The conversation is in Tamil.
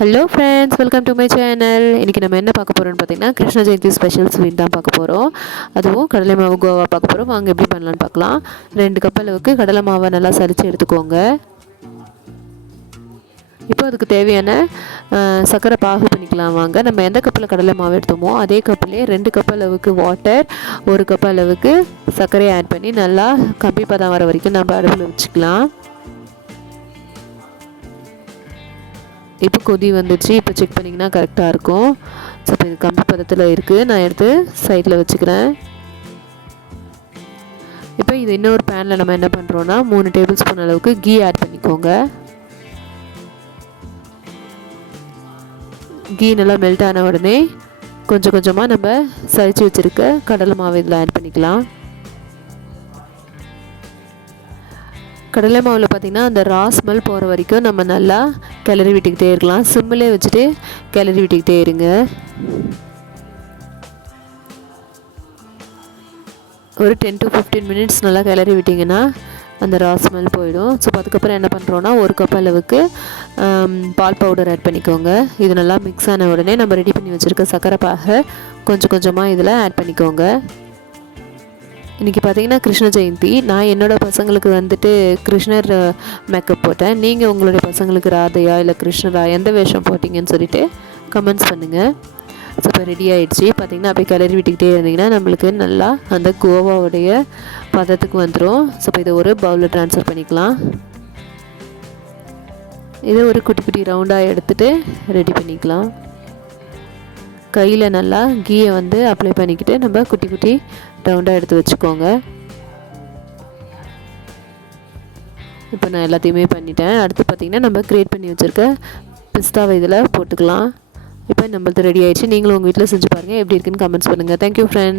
Hello friends, welcome to my channel. இன்றைக்கி நம்ம என்ன பார்க்க போகிறோம்னு பார்த்தீங்கன்னா, கிருஷ்ண ஜெயந்தி ஸ்பெஷல் ஸ்வீட் தான் பார்க்க போகிறோம். அதுவும் கடலை மாவு கோவா பார்க்க போகிறோம். வாங்க எப்படி பண்ணலான்னு பார்க்கலாம். 2 கப் அளவுக்கு கடலை மாவை நல்லா சலித்து எடுத்துக்கோங்க. இப்போ அதுக்கு தேவையான சர்க்கரை பாகு பண்ணிக்கலாம். வாங்க, நம்ம எந்த கப்பில் கடலை மாவு எடுத்தோமோ அதே கப்பிலே 2 கப் அளவுக்கு வாட்டர், 1 கப் அளவுக்கு சர்க்கரையை ஆட் பண்ணி நல்லா கம்பி பதம் வர வரைக்கும் நம்ம அடுப்பில் வச்சுக்கலாம். இப்போ கொதி வந்துடுச்சு. இப்போ செக் பண்ணிங்கன்னா கரெக்டாக இருக்கும். ஸோ இப்போ இது கம்பி பதத்தில் இருக்குது. நான் எடுத்து சைடில் வச்சுக்கிறேன். இப்போ இது இன்னொரு பேனில் நம்ம என்ன பண்ணுறோன்னா 3 டேபிள் ஸ்பூன் அளவுக்கு கீ ஆட் பண்ணிக்கோங்க. கீ நல்லா மெல்ட் ஆன உடனே கொஞ்சம் கொஞ்சமாக நம்ம சளிச்சு வச்சுருக்க கடலை மாவு இதில் ஆட் பண்ணிக்கலாம். கடலை மாவில் பார்த்திங்கன்னா அந்த ரா ஸ்மெல் போகிற வரைக்கும் நம்ம நல்லா கிளறி விட்டுக்கிட்டே இருக்கலாம். சிம்மிலே வச்சுட்டு கிளறி விட்டுக்கிட்டே இருங்க. ஒரு 10 to 15 மினிட்ஸ் நல்லா கிளறி விட்டிங்கன்னா அந்த ரா ஸ்மெல் போயிடும். ஸோ அதுக்கப்புறம் என்ன பண்ணுறோன்னா 1 கப் அளவுக்கு பால் பவுடர் ஆட் பண்ணிக்கோங்க. இது நல்லா மிக்ஸ் ஆன உடனே நம்ம ரெடி பண்ணி வச்சுருக்க சர்க்கரை பாகை கொஞ்சம் கொஞ்சமாக இதில் ஆட் பண்ணிக்கோங்க. இன்றைக்கி பார்த்திங்கன்னா கிருஷ்ண ஜெயந்தி. நான் என்னோடய பசங்களுக்கு வந்துட்டு கிருஷ்ணர் மேக்கப் போட்டேன். நீங்கள் உங்களுடைய பசங்களுக்கு ராதையா இல்லை கிருஷ்ணரா எந்த வேஷம் போட்டிங்கன்னு சொல்லிட்டு கமெண்ட்ஸ் பண்ணுங்கள். ஸோ இப்போ ரெடி ஆகிடுச்சு. பார்த்திங்கன்னா அப்படியே கிளறி விட்டுக்கிட்டே இருந்தீங்கன்னா நம்மளுக்கு நல்லா அந்த கோவாவுடைய பதத்துக்கு வந்துடும். ஸோ இப்போ இதை ஒரு பவுலில் ட்ரான்ஸ்ஃபர் பண்ணிக்கலாம். இதை ஒரு குட்டி குட்டி ரவுண்டாக எடுத்துகிட்டு ரெடி பண்ணிக்கலாம். கையில் நல்லா கீயை வந்து அப்ளை பண்ணிக்கிட்டு நம்ம குட்டி குட்டி ரவுண்டாக எடுத்து வச்சுக்கோங்க. இப்போ நான் எல்லாத்தையுமே பண்ணிட்டேன். அடுத்து பார்த்திங்கன்னா நம்ம கிரியேட் பண்ணி வச்சுருக்க பிஸ்தாவை இதில் போட்டுக்கலாம். இப்போ நம்மளது ரெடி ஆகிடுச்சு. நீங்களும் உங்கள் வீட்டில் செஞ்சு பாருங்கள். எப்படி இருக்குன்னு கமெண்ட்ஸ் பண்ணுங்கள். Thank you friends.